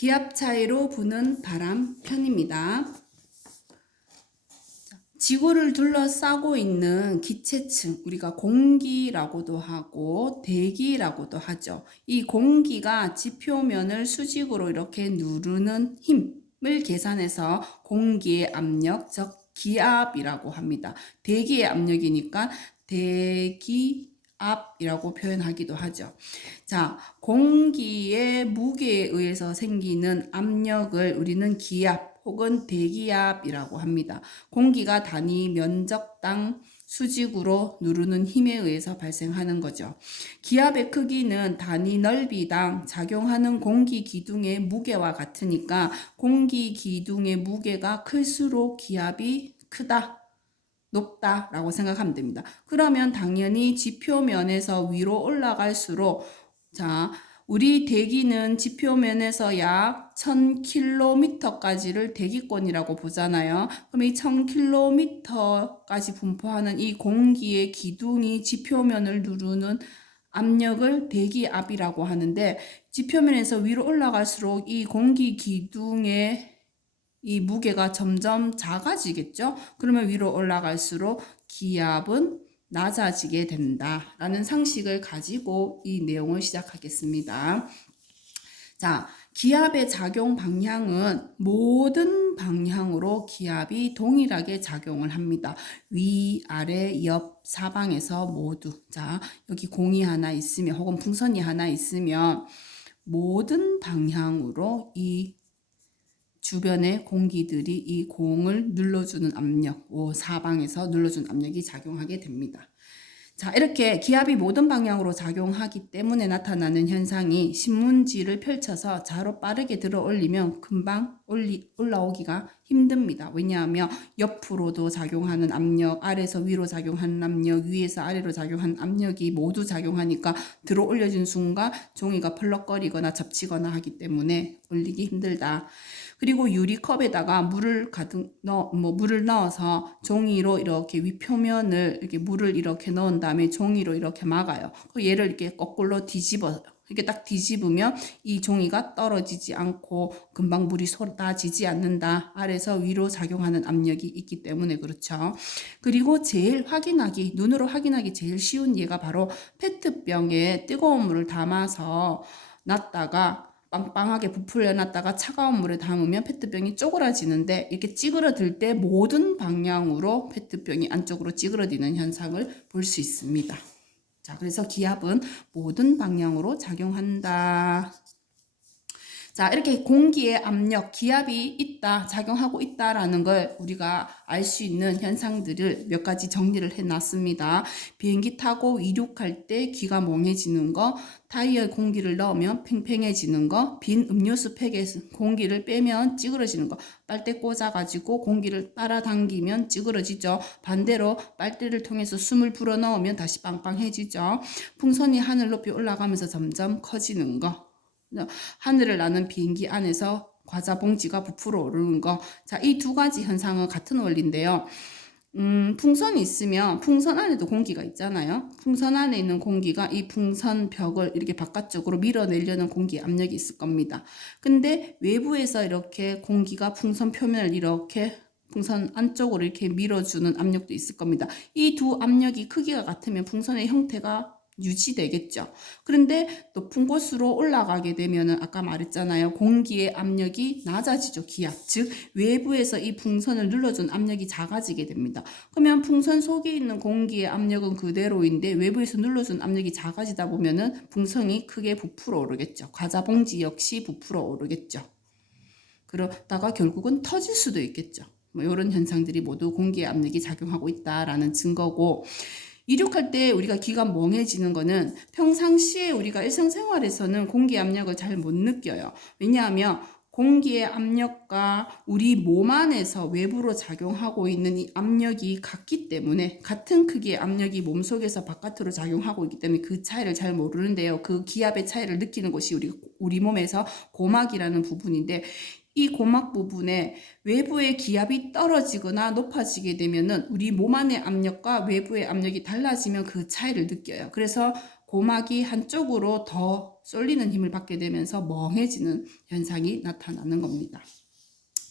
기압 차이로 부는 바람 편입니다. 지구를 둘러싸고 있는 기체층, 우리가 공기라고도 하고 대기라고도 하죠. 이 공기가 지표면을 수직으로 이렇게 누르는 힘을 계산해서 공기의 압력, 즉 기압이라고 합니다. 대기의 압력이니까 대기압이라고 표현하기도 하죠. 자, 공기의 무게에 의해서 생기는 압력을 우리는 기압 혹은 대기압이라고 합니다. 공기가 단위 면적당 수직으로 누르는 힘에 의해서 발생하는 거죠. 기압의 크기는 단위 넓이당 작용하는 공기 기둥의 무게와 같으니까 공기 기둥의 무게가 클수록 기압이 크다, 높다라고 생각하면 됩니다. 그러면 당연히 지표면에서 위로 올라갈수록 우리 대기는 지표면에서 약 1000km까지를 대기권이라고 보잖아요. 그럼 이 1000km까지 분포하는 이 공기의 기둥이 지표면을 누르는 압력을 대기압이라고 하는데, 지표면에서 위로 올라갈수록 이 공기 기둥의 이 무게가 점점 작아지겠죠? 그러면 위로 올라갈수록 기압은 낮아지게 된다라는 상식을 가지고 이 내용을 시작하겠습니다. 자, 기압의 작용 방향은 모든 방향으로 기압이 동일하게 작용을 합니다. 위, 아래, 옆, 사방에서 모두. 자, 여기 공이 하나 있으면 혹은 풍선이 하나 있으면 모든 방향으로 이 주변의 공기들이 이 공을 눌러주는 압력, 사방에서 눌러주는 압력이 작용하게 됩니다. 자, 이렇게 기압이 모든 방향으로 작용하기 때문에 나타나는 현상이 신문지를 펼쳐서 자로 빠르게 들어 올리면 금방 올라오기가 힘듭니다. 왜냐하면 옆으로도 작용하는 압력, 아래에서 위로 작용하는 압력, 위에서 아래로 작용하는 압력이 모두 작용하니까 들어 올려진 순간 종이가 펄럭거리거나 접치거나 하기 때문에 올리기 힘들다. 그리고 유리컵에다가 물을 넣어서 종이로 이렇게 윗표면을 이렇게 물을 이렇게 넣은 다음에 종이로 이렇게 막아요. 얘를 이렇게 거꾸로 뒤집어요. 이렇게 딱 뒤집으면 이 종이가 떨어지지 않고 금방 물이 쏟아지지 않는다. 아래에서 위로 작용하는 압력이 있기 때문에 그렇죠. 그리고 제일 눈으로 확인하기 제일 쉬운 예가 바로 페트병에 뜨거운 물을 담아서 놨다가 빵빵하게 부풀려 놨다가 차가운 물에 담으면 페트병이 쪼그라지는데, 이렇게 찌그러들 때 모든 방향으로 페트병이 안쪽으로 찌그러지는 현상을 볼 수 있습니다. 자, 그래서 기압은 모든 방향으로 작용한다. 자, 이렇게 공기의 압력, 기압이 있다, 작용하고 있다라는 걸 우리가 알 수 있는 현상들을 몇 가지 정리를 해놨습니다. 비행기 타고 이륙할 때 귀가 멍해지는 거, 타이어에 공기를 넣으면 팽팽해지는 거, 빈 음료수 팩에 공기를 빼면 찌그러지는 거, 빨대 꽂아가지고 공기를 빨아당기면 찌그러지죠. 반대로 빨대를 통해서 숨을 불어넣으면 다시 빵빵해지죠. 풍선이 하늘 높이 올라가면서 점점 커지는 거, 하늘을 나는 비행기 안에서 과자 봉지가 부풀어 오르는 거. 자, 이 두 가지 현상은 같은 원리인데요. 풍선이 있으면 풍선 안에도 공기가 있잖아요. 풍선 안에 있는 공기가 이 풍선 벽을 이렇게 바깥쪽으로 밀어내려는 공기 압력이 있을 겁니다. 근데 외부에서 이렇게 공기가 풍선 표면을 이렇게 풍선 안쪽으로 이렇게 밀어주는 압력도 있을 겁니다. 이 두 압력이 크기가 같으면 풍선의 형태가 유지되겠죠. 그런데 높은 곳으로 올라가게 되면은 아까 말했잖아요. 공기의 압력이 낮아지죠. 기압. 즉 외부에서 이 풍선을 눌러준 압력이 작아지게 됩니다. 그러면 풍선 속에 있는 공기의 압력은 그대로인데 외부에서 눌러준 압력이 작아지다 보면은 풍선이 크게 부풀어 오르겠죠. 과자 봉지 역시 부풀어 오르겠죠. 그러다가 결국은 터질 수도 있겠죠. 이런 현상들이 모두 공기의 압력이 작용하고 있다라는 증거고, 이륙할 때 우리가 귀가 멍해지는 거는 평상시에 우리가 일상생활에서는 공기 압력을 잘 못 느껴요. 왜냐하면 공기의 압력과 우리 몸 안에서 외부로 작용하고 있는 이 압력이 같기 때문에, 같은 크기의 압력이 몸속에서 바깥으로 작용하고 있기 때문에 그 차이를 잘 모르는데요. 그 기압의 차이를 느끼는 것이 우리 몸에서 고막이라는 부분인데, 이 고막 부분에 외부의 기압이 떨어지거나 높아지게 되면은 우리 몸 안의 압력과 외부의 압력이 달라지면 그 차이를 느껴요. 그래서 고막이 한쪽으로 더 쏠리는 힘을 받게 되면서 멍해지는 현상이 나타나는 겁니다.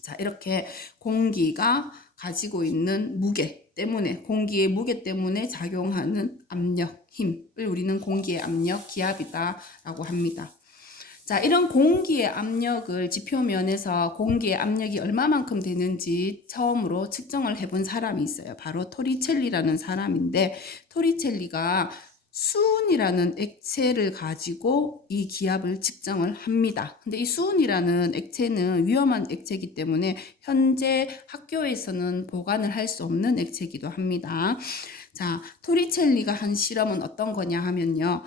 자, 이렇게 공기가 가지고 있는 무게 때문에, 공기의 무게 때문에 작용하는 압력, 힘을 우리는 공기의 압력, 기압이다 라고 합니다. 자, 이런 공기의 압력을 지표면에서 공기의 압력이 얼마만큼 되는지 처음으로 측정을 해본 사람이 있어요. 바로 토리첼리라는 사람인데, 토리첼리가 수은이라는 액체를 가지고 이 기압을 측정을 합니다. 근데 이 수은이라는 액체는 위험한 액체이기 때문에 현재 학교에서는 보관을 할 수 없는 액체이기도 합니다. 자, 토리첼리가 한 실험은 어떤 거냐 하면요.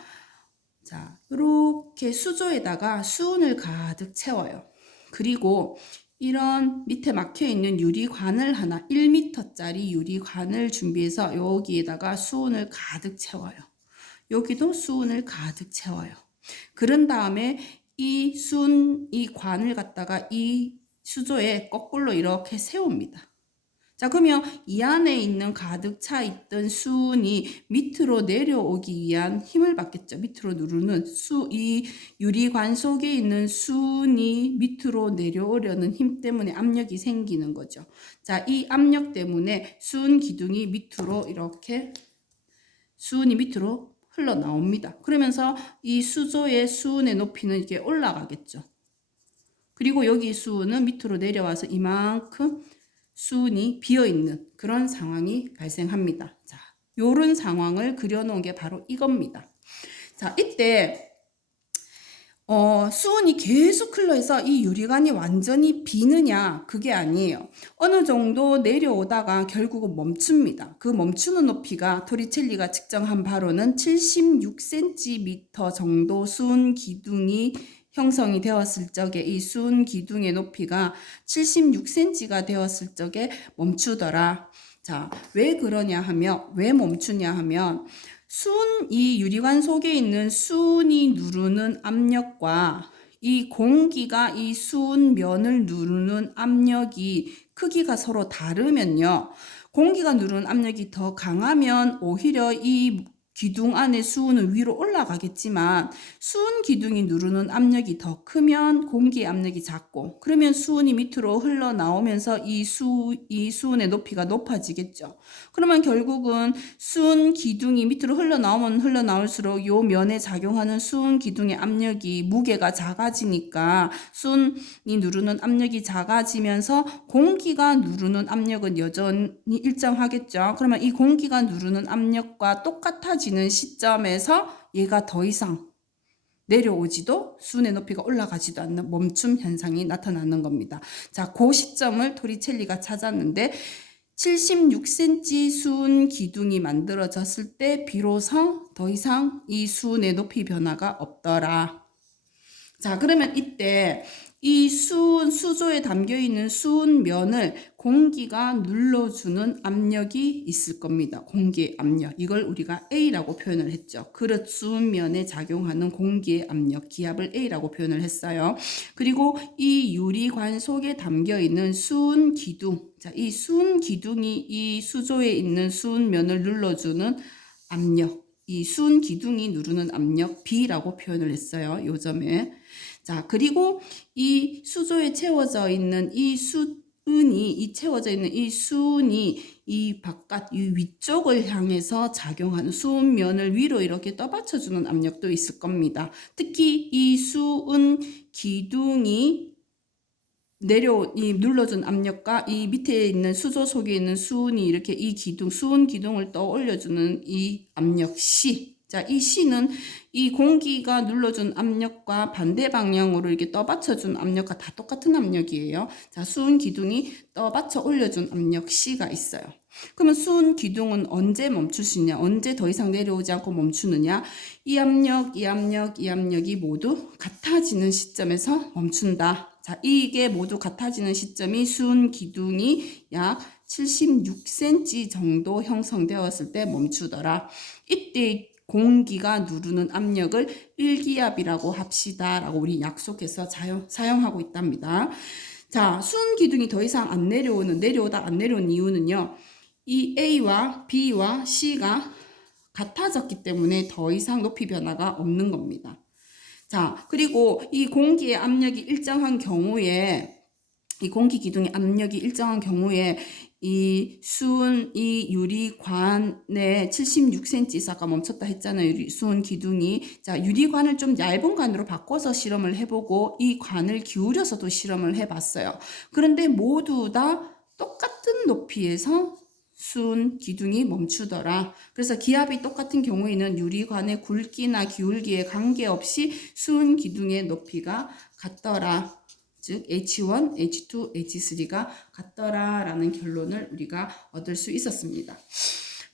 자, 이렇게 수조에다가 수은을 가득 채워요. 그리고 이런 밑에 막혀 있는 유리관을 하나, 1m짜리 유리관을 준비해서 여기에다가 수은을 가득 채워요. 여기도 수은을 가득 채워요. 그런 다음에 이 관을 갖다가 이 수조에 거꾸로 이렇게 세웁니다. 자, 그러면 이 안에 있는 가득 차 있던 수은이 밑으로 내려오기 위한 힘을 받겠죠. 밑으로 누르는 이 유리관 속에 있는 수은이 밑으로 내려오려는 힘 때문에 압력이 생기는 거죠. 자, 이 압력 때문에 수은 기둥이 밑으로 이렇게 수은이 밑으로 흘러나옵니다. 그러면서 이 수조의 수은의 높이는 이렇게 올라가겠죠. 그리고 여기 수은은 밑으로 내려와서 이만큼 수은이 비어있는 그런 상황이 발생합니다. 자, 요런 상황을 그려놓은 게 바로 이겁니다. 자, 이때 수은이 계속 흘러서 이 유리관이 완전히 비느냐? 그게 아니에요. 어느 정도 내려오다가 결국은 멈춥니다. 그 멈추는 높이가 토리첼리가 측정한 바로는 76cm 정도 수은 기둥이 형성이 되었을 적에 이 수은 기둥의 높이가 76cm가 되었을 적에 멈추더라. 자, 왜 그러냐 하면, 왜 멈추냐 하면 이 유리관 속에 있는 수은이 누르는 압력과 이 공기가 이 수은 면을 누르는 압력이 크기가 서로 다르면요. 공기가 누르는 압력이 더 강하면 오히려 이 기둥 안에 수은은 위로 올라가겠지만 수은 기둥이 누르는 압력이 더 크면 공기의 압력이 작고 그러면 수은이 밑으로 흘러나오면서 이 수은의 높이가 높아지겠죠. 그러면 결국은 수은 기둥이 밑으로 흘러나오면 흘러나올수록 요 면에 작용하는 수은 기둥의 압력이 무게가 작아지니까 수은이 누르는 압력이 작아지면서 공기가 누르는 압력은 여전히 일정하겠죠. 그러면 이 공기가 누르는 압력과 똑같아지는 시점에서 얘가 더 이상 내려오지도 수은의 높이가 올라가지도 않는 멈춤 현상이 나타나는 겁니다. 자, 그 시점을 토리첼리가 찾았는데 76cm 수은 기둥이 만들어졌을 때 비로소 더 이상 이 수은의 높이 변화가 없더라. 자, 그러면 이때 이 수조에 담겨있는 수은 면을 공기가 눌러주는 압력이 있을 겁니다. 공기의 압력. 이걸 우리가 A라고 표현을 했죠. 그릇 수은 면에 작용하는 공기의 압력, 기압을 A라고 표현을 했어요. 그리고 이 유리관 속에 담겨있는 수은 기둥. 자, 이 수은 기둥이 이 수조에 있는 수은 면을 눌러주는 압력. 이 수은 기둥이 누르는 압력 B라고 표현을 했어요. 요 점에. 자, 그리고 이 수조에 채워져 있는 이 채워져 있는 이 수은이 이 바깥, 이 위쪽을 향해서 작용하는 수은면을 위로 이렇게 떠받쳐주는 압력도 있을 겁니다. 특히 이 수은 기둥이 눌러준 압력과 이 밑에 있는 수조 속에 있는 수은이 이렇게 수은 기둥을 떠 올려주는 이 압력 C. 자, 이 C는 이 공기가 눌러준 압력과 반대 방향으로 이렇게 떠받쳐준 압력과 다 똑같은 압력이에요. 자, 수은 기둥이 떠받쳐 올려준 압력 C가 있어요. 그러면 수은 기둥은 언제 멈출 수 있냐? 언제 더 이상 내려오지 않고 멈추느냐? 이 압력, 이 압력, 이 압력이 모두 같아지는 시점에서 멈춘다. 자, 이게 모두 같아지는 시점이 수은 기둥이 약 76cm 정도 형성되었을 때 멈추더라. 이때 공기가 누르는 압력을 일기압이라고 합시다 라고 우리 약속해서 사용하고 있답니다. 자, 수은 기둥이 더 이상 안 내려오다 안 내려온 이유는요. 이 A와 B와 C가 같아졌기 때문에 더 이상 높이 변화가 없는 겁니다. 자, 그리고 이 공기의 압력이 일정한 경우에 이 공기 기둥의 압력이 일정한 경우에 이 유리관에 76cm 아까 멈췄다 했잖아요. 수은 기둥이. 자, 유리관을 좀 얇은 관으로 바꿔서 실험을 해보고 이 관을 기울여서도 실험을 해봤어요. 그런데 모두 다 똑같은 높이에서 수은 기둥이 멈추더라. 그래서 기압이 똑같은 경우에는 유리관의 굵기나 기울기에 관계없이 수은 기둥의 높이가 같더라. 즉 H1, H2, H3가 같더라라는 결론을 우리가 얻을 수 있었습니다.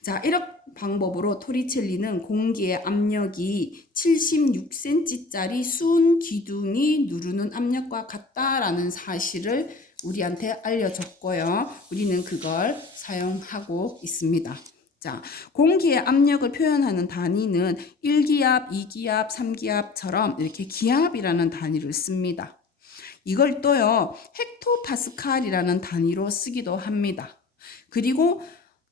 자, 이런 방법으로 토리첼리는 공기의 압력이 76cm짜리 수은 기둥이 누르는 압력과 같다라는 사실을 우리한테 알려줬고요. 우리는 그걸 사용하고 있습니다. 자, 공기의 압력을 표현하는 단위는 1기압, 2기압, 3기압처럼 이렇게 기압이라는 단위를 씁니다. 이걸 또요, 헥토파스칼이라는 단위로 쓰기도 합니다. 그리고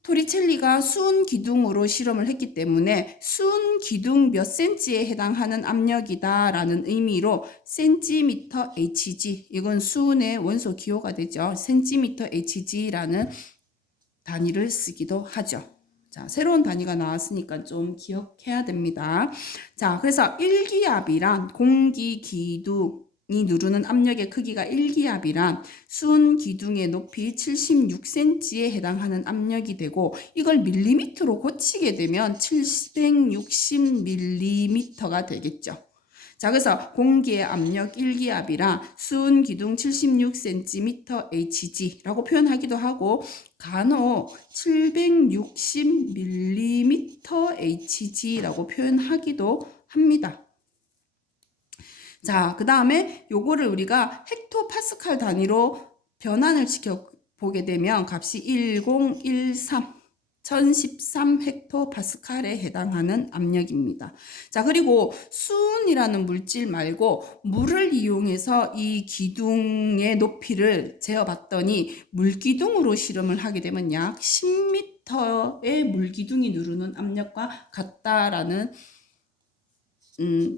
토리첼리가 수은 기둥으로 실험을 했기 때문에 수은 기둥 몇 센치에 해당하는 압력이다 라는 의미로 센티미터 Hg, 이건 수은의 원소 기호가 되죠. 센티미터 Hg라는 단위를 쓰기도 하죠. 자, 새로운 단위가 나왔으니까 좀 기억해야 됩니다. 자, 그래서 1기압이란 공기 기둥이 누르는 압력의 크기가 1기압이란 수은 기둥의 높이 76cm에 해당하는 압력이 되고, 이걸 밀리미터로 고치게 되면 760mm가 되겠죠. 자, 그래서 공기의 압력 1기압이라 수은 기둥 76cm Hg라고 표현하기도 하고, 간혹 760mm Hg라고 표현하기도 합니다. 자, 그 다음에 요거를 우리가 헥토파스칼 단위로 변환을 시켜 보게 되면 값이 1013 헥토파스칼에 해당하는 압력입니다. 자, 그리고 수은이라는 물질 말고 물을 이용해서 이 기둥의 높이를 재어봤더니 물기둥으로 실험을 하게 되면 약 10m의 물기둥이 누르는 압력과 같다라는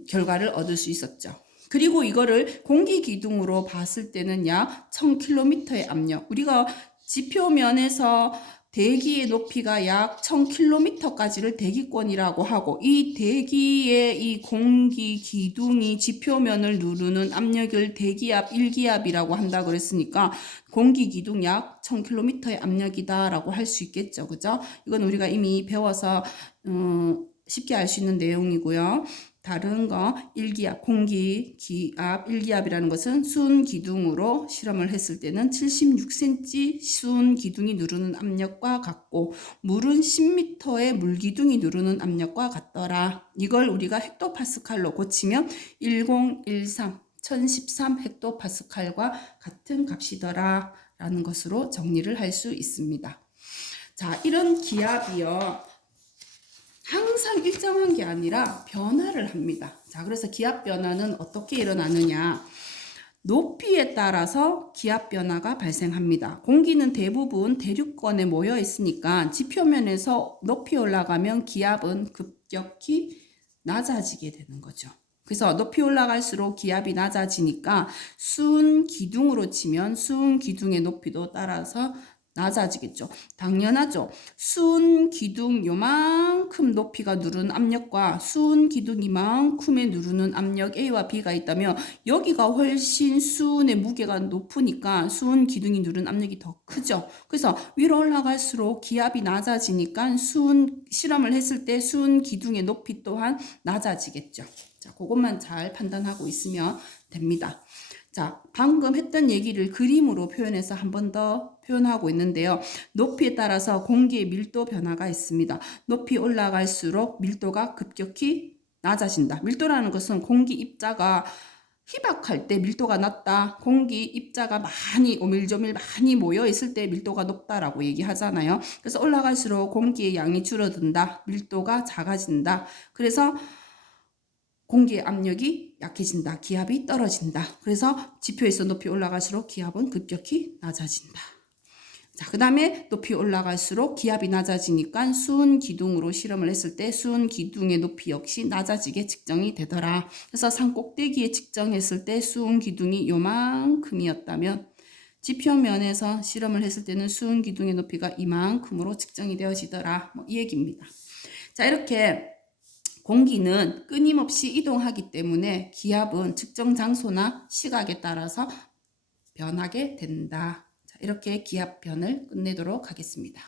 결과를 얻을 수 있었죠. 그리고 이거를 공기 기둥으로 봤을 때는 약 1000km의 압력, 우리가 지표면에서 대기의 높이가 약 1000km까지를 대기권이라고 하고, 이 대기의 이 공기 기둥이 지표면을 누르는 압력을 대기압 1기압이라고 한다 그랬으니까 공기 기둥 약 1000km의 압력이다 라고 할 수 있겠죠. 그죠? 이건 우리가 이미 배워서 쉽게 알 수 있는 내용이고요. 다른 거 1기압, 공기 기압 1기압이라는 것은 수은 기둥으로 실험을 했을 때는 76cm 수은 기둥이 누르는 압력과 같고, 물은 10m의 물기둥이 누르는 압력과 같더라. 이걸 우리가 헥토파스칼로 고치면 1013 헥토파스칼과 같은 값이더라 라는 것으로 정리를 할 수 있습니다. 자, 이런 기압이요, 항상 일정한 게 아니라 변화를 합니다. 자, 그래서 기압 변화는 어떻게 일어나느냐? 높이에 따라서 기압 변화가 발생합니다. 공기는 대부분 대륙권에 모여 있으니까 지표면에서 높이 올라가면 기압은 급격히 낮아지게 되는 거죠. 그래서 높이 올라갈수록 기압이 낮아지니까 수은 기둥으로 치면 수은 기둥의 높이도 따라서 낮아지겠죠. 당연하죠. 수은 기둥 요만큼 높이가 누르는 압력과 수은 기둥 이만큼에 누르는 압력 A와 B가 있다면 여기가 훨씬 수은의 무게가 높으니까 수은 기둥이 누르는 압력이 더 크죠. 그래서 위로 올라갈수록 기압이 낮아지니까 실험을 했을 때 수은 기둥의 높이 또한 낮아지겠죠. 자, 그것만 잘 판단하고 있으면 됩니다. 자, 방금 했던 얘기를 그림으로 표현해서 한 번 더 표현하고 있는데요. 높이에 따라서 공기의 밀도 변화가 있습니다. 높이 올라갈수록 밀도가 급격히 낮아진다. 밀도라는 것은 공기 입자가 희박할 때 밀도가 낮다. 공기 입자가 많이 오밀조밀 많이 모여 있을 때 밀도가 높다라고 얘기하잖아요. 그래서 올라갈수록 공기의 양이 줄어든다. 밀도가 작아진다. 그래서 공기의 압력이 약해진다. 기압이 떨어진다. 그래서 지표에서 높이 올라갈수록 기압은 급격히 낮아진다. 자, 그 다음에 높이 올라갈수록 기압이 낮아지니까 수은 기둥으로 실험을 했을 때 수은 기둥의 높이 역시 낮아지게 측정이 되더라. 그래서 산 꼭대기에 측정했을 때 수은 기둥이 요만큼이었다면 지표면에서 실험을 했을 때는 수은 기둥의 높이가 이만큼으로 측정이 되어지더라. 뭐 이 얘기입니다. 자, 이렇게 공기는 끊임없이 이동하기 때문에 기압은 측정 장소나 시각에 따라서 변하게 된다. 자, 이렇게 기압편을 끝내도록 하겠습니다.